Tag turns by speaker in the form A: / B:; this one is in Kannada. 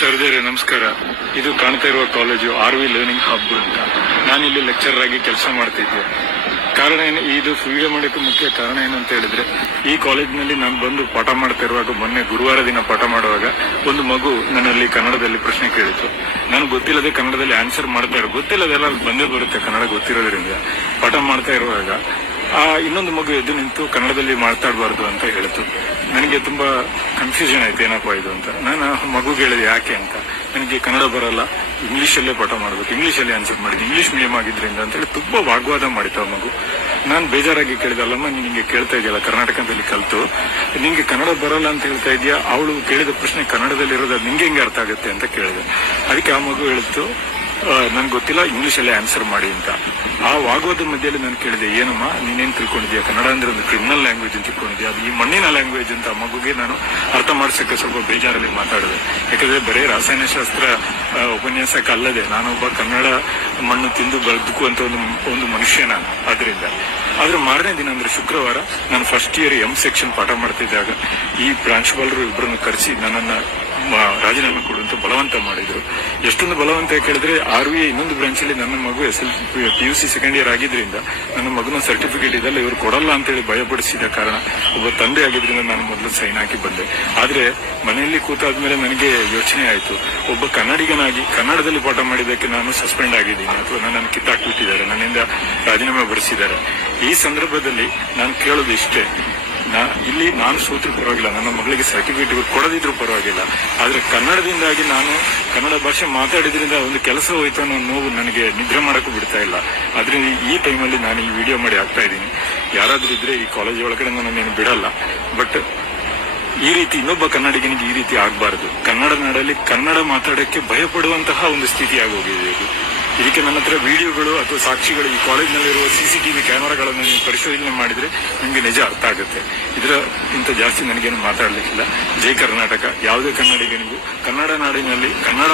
A: ಸರ್ದೇರೆ, ನಮಸ್ಕಾರ. ಇದು ಕಾಣ್ತಾ ಇರುವ college R V learning hub ಅಂತ. ನಾನಿಲ್ಲಿ ಲೆಕ್ಚರರ್ ಆಗಿ ಕೆಲಸ ಮಾಡ್ತಿದ್ದೆ. ಕಾರಣ ಏನು? ಇದು ವಿಡಿಯೋ ಮಾಡೋಕ್ಕೆ ಮುಖ್ಯ ಕಾರಣ ಏನು ಅಂತ ಹೇಳಿದ್ರೆ, ಈ ಕಾಲೇಜಿನಲ್ಲಿ ನಾನು ಬಂದು ಪಾಠ ಮಾಡ್ತಾ ಇರುವಾಗ, ಮೊನ್ನೆ ಗುರುವಾರ ದಿನ ಪಾಠ ಮಾಡುವಾಗ, ಒಂದು ಮಗು ನನ್ನಲ್ಲಿ ಕನ್ನಡದಲ್ಲಿ ಪ್ರಶ್ನೆ ಕೇಳಿತು. ನಾನು ಗೊತ್ತಿಲ್ಲದೆ ಕನ್ನಡದಲ್ಲಿ ಆನ್ಸರ್ ಮಾಡ್ತಾ ಇರೋ ಗೊತ್ತಿಲ್ಲದೆಲ್ಲ ಬಂದೇ ಬರುತ್ತೆ ಕನ್ನಡ ಗೊತ್ತಿರೋದ್ರಿಂದ. ಪಾಠ ಮಾಡ್ತಾ ಇರುವಾಗ ಆ, ಇನ್ನೊಂದು ಮಗು ಎದ್ದು ನಿಂತು ಕನ್ನಡದಲ್ಲಿ ಮಾತಾಡಬಾರ್ದು ಅಂತ ಹೇಳಿತು. ನನಗೆ ತುಂಬಾ ಕನ್ಫ್ಯೂಷನ್ ಆಯ್ತು, ಏನಪ್ಪಾ ಇದು ಅಂತ. ನಾನು ಮಗುಗೆ ಹೇಳಿದೆ ಯಾಕೆ ಅಂತ. ನನಗೆ ಕನ್ನಡ ಬರಲ್ಲ, ಇಂಗ್ಲೀಷಲ್ಲೇ ಪಾಠ ಮಾಡಬೇಕು, ಇಂಗ್ಲೀಷಲ್ಲೇ ಆನ್ಸರ್ ಮಾಡಿದ್ದು ಇಂಗ್ಲಿಷ್ ಮೀಡಿಯಂ ಆಗಿದ್ರಿಂದ ಅಂತ ಹೇಳಿ ತುಂಬಾ ವಾಗ್ವಾದ ಮಾಡಿತು ಆ ಮಗು. ನಾನು ಬೇಜಾರಾಗಿ ಕೇಳಿದಲ್ಲಮ್ಮ ನಿಮಗೆ ಕೇಳ್ತಾ ಇದೆಯಲ್ಲ, ಕರ್ನಾಟಕದಲ್ಲಿ ಕಲಿತು. ನಿಮಗೆ ಕನ್ನಡ ಬರಲ್ಲ ಅಂತ ಹೇಳ್ತಾ ಇದೆಯಾ? ಅವಳು ಕೇಳಿದ ಪ್ರಶ್ನೆ ಕನ್ನಡದಲ್ಲಿ ಇರೋದು ನಿಂಗೆ ಹೆಂಗೆ ಅರ್ಥ ಆಗುತ್ತೆ ಅಂತ ಕೇಳಿದೆ. ಅದಕ್ಕೆ ಆ ಮಗು ಹೇಳಿತ್ತು ನನ್ಗೆ ಗೊತ್ತಿಲ್ಲ ಇಂಗ್ಲೀಷಲ್ಲೇ ಆನ್ಸರ್ ಮಾಡಿ ಅಂತ. ಆ ವಾಗೋದ ಮಧ್ಯದಲ್ಲಿ ನಾನು ಕೇಳಿದೆ ಏನಮ್ಮ ನೀನೇನು ತಿಳ್ಕೊಂಡಿದ್ಯಾ? ಕನ್ನಡ ಅಂದ್ರೆ ಒಂದು ಕ್ರಿಮಿನಲ್ ಲ್ಯಾಂಗ್ವೇಜ್ ಅಂತ ತಿಳ್ಕೊಂಡಿದ್ಯಾ? ಅದು ಈ ಮಣ್ಣಿನ ಲ್ಯಾಂಗ್ವೇಜ್ ಅಂತ ಮಗುಗೆ ನಾನು ಅರ್ಥ ಮಾಡ್ಸಕ್ಕೆ ಸ್ವಲ್ಪ ಬೇಜಾರಲ್ಲಿ ಮಾತಾಡಿದೆ. ಯಾಕಂದ್ರೆ ಬರೀ ರಾಸಾಯನಶಾಸ್ತ್ರ ಆ, ಉಪನ್ಯಾಸಕ್ಕೆ ಅಲ್ಲದೆ ನಾನೊಬ್ಬ ಕನ್ನಡ ಮಣ್ಣು ತಿಂದು ಬದುಕುವಂತ ಒಂದು ಒಂದು ಮನುಷ್ಯ ನಾನು ಅದರಿಂದ ಆದ್ರೆ ಮಾರನೇ ದಿನ ಅಂದ್ರೆ ಶುಕ್ರವಾರ ನಾನು ಫಸ್ಟ್ ಇಯರ್ ಎಂ ಸೆಕ್ಷನ್ ಪಾಠ ಮಾಡ್ತಿದ್ದಾಗ ಈ ಪ್ರಾಂಶುಪಾಲರು ಇಬ್ಬರನ್ನು ಕರೆಸಿ ನನ್ನನ್ನ ರಾಜೀನಾಮೆ ಕೊಡುವಂತ ಬಲವಂತ ಮಾಡಿದ್ರು. ಎಷ್ಟೊಂದು ಬಲವಂತ ಕೇಳಿದ್ರೆ ಆರ್ ವಿ ಇನ್ನೊಂದು ಬ್ರಾಂಚ್ ಅಲ್ಲಿ ನನ್ನ ಮಗು S L P U C second year ಆಗಿದ್ರಿಂದ ನನ್ನ ಮಗನ ಸರ್ಟಿಫಿಕೇಟ್ ಇದೆಲ್ಲ ಇವರು ಕೊಡಲ್ಲ ಅಂತೇಳಿ ಭಯಪಡಿಸಿದ ಕಾರಣ ಒಬ್ಬ ತಂದೆ ಆಗಿದ್ರಿಂದ ನಾನು ಮೊದಲು ಸೈನ್ ಹಾಕಿ ಬಂದೆ. ಆದ್ರೆ ಮನೆಯಲ್ಲಿ ಕೂತಾದ್ಮೇಲೆ ನನಗೆ ಯೋಚನೆ ಆಯಿತು. ಒಬ್ಬ ಕನ್ನಡಿಗನಾಗಿ, ಕನ್ನಡದಲ್ಲಿ ಪಾಠ ಮಾಡಿದ್ದಕ್ಕೆ ನಾನು ಸಸ್ಪೆಂಡ್ ಆಗಿದ್ದೀನಿ ಅಥವಾ ನನ್ನನ್ನು ಕಿತ್ತಾಕ್ಬಿಟ್ಟಿದ್ದಾರೆ, ನನ್ನಿಂದ ರಾಜೀನಾಮೆ ಬರೆಸಿದ್ದಾರೆ. ಈ ಸಂದರ್ಭದಲ್ಲಿ ನಾನು ಕೇಳೋದು ಇಷ್ಟೇ. ನಾ ಇಲ್ಲಿ ನಾನು ಸೂತ್ರ ಪರವಾಗಿಲ್ಲ. ನನ್ನ ಮಗಳಿಗೆ ಸರ್ಟಿಫಿಕೇಟ್ ಕೊಡದಿದ್ರು ಪರವಾಗಿಲ್ಲ. ಆದ್ರೆ ಕನ್ನಡದಿಂದಾಗಿ ನಾನು ಕನ್ನಡ ಭಾಷೆ ಮಾತಾಡಿದ್ರಿಂದ ಒಂದು ಕೆಲಸ ಹೋಯ್ತು ಅನ್ನೋ ನೋವು ನನಗೆ ನಿದ್ರೆ ಮಾಡಕ್ಕೂ ಬಿಡ್ತಾ ಇಲ್ಲ. ಆದ್ರಿಂದ ಈ ಟೈಮಲ್ಲಿ ನಾನು ಈ ವಿಡಿಯೋ ಮಾಡಿ ಆಗ್ತಾ ಇದ್ದೀನಿ. ಯಾರಾದ್ರೂ ಇದ್ರೆ ಈ ಕಾಲೇಜ್ ಒಳಗಡೆ ನನ್ನೇನು ಬಿಡಲ್ಲ. ಬಟ್ ಈ ರೀತಿ ಇನ್ನೊಬ್ಬ ಕನ್ನಡಿಗನಿಗೆ ಈ ರೀತಿ ಆಗಬಾರದು. ಕನ್ನಡ ನಾಡಲ್ಲಿ ಕನ್ನಡ ಮಾತಾಡಕ್ಕೆ ಭಯಪಡುವಂತಹ ಒಂದು ಸ್ಥಿತಿ ಆಗೋಗಿದೆ ಇದು. ಇದಕ್ಕೆ ನನ್ನ ಹತ್ರ ವಿಡಿಯೋಗಳು ಅಥವಾ ಸಾಕ್ಷಿಗಳು ಈ ಕಾಲೇಜಿನಲ್ಲಿರುವ ಸಿಸಿಟಿವಿ ಕ್ಯಾಮೆರಾಗಳನ್ನು ನೀವು ಪರಿಶೋಧನೆ ಮಾಡಿದ್ರೆ ನಿಮಗೆ ನಿಜ ಅರ್ಥ ಆಗುತ್ತೆ. ಇದರ ಇಂಥ ಜಾಸ್ತಿ ನನಗೇನು ಮಾತಾಡಲಿಕ್ಕಿಲ್ಲ. ಜೈ ಕರ್ನಾಟಕ. ಯಾವುದೇ ಕನ್ನಡಿಗನಿಗೂ ಕನ್ನಡ ನಾಡಿನಲ್ಲಿ ಕನ್ನಡ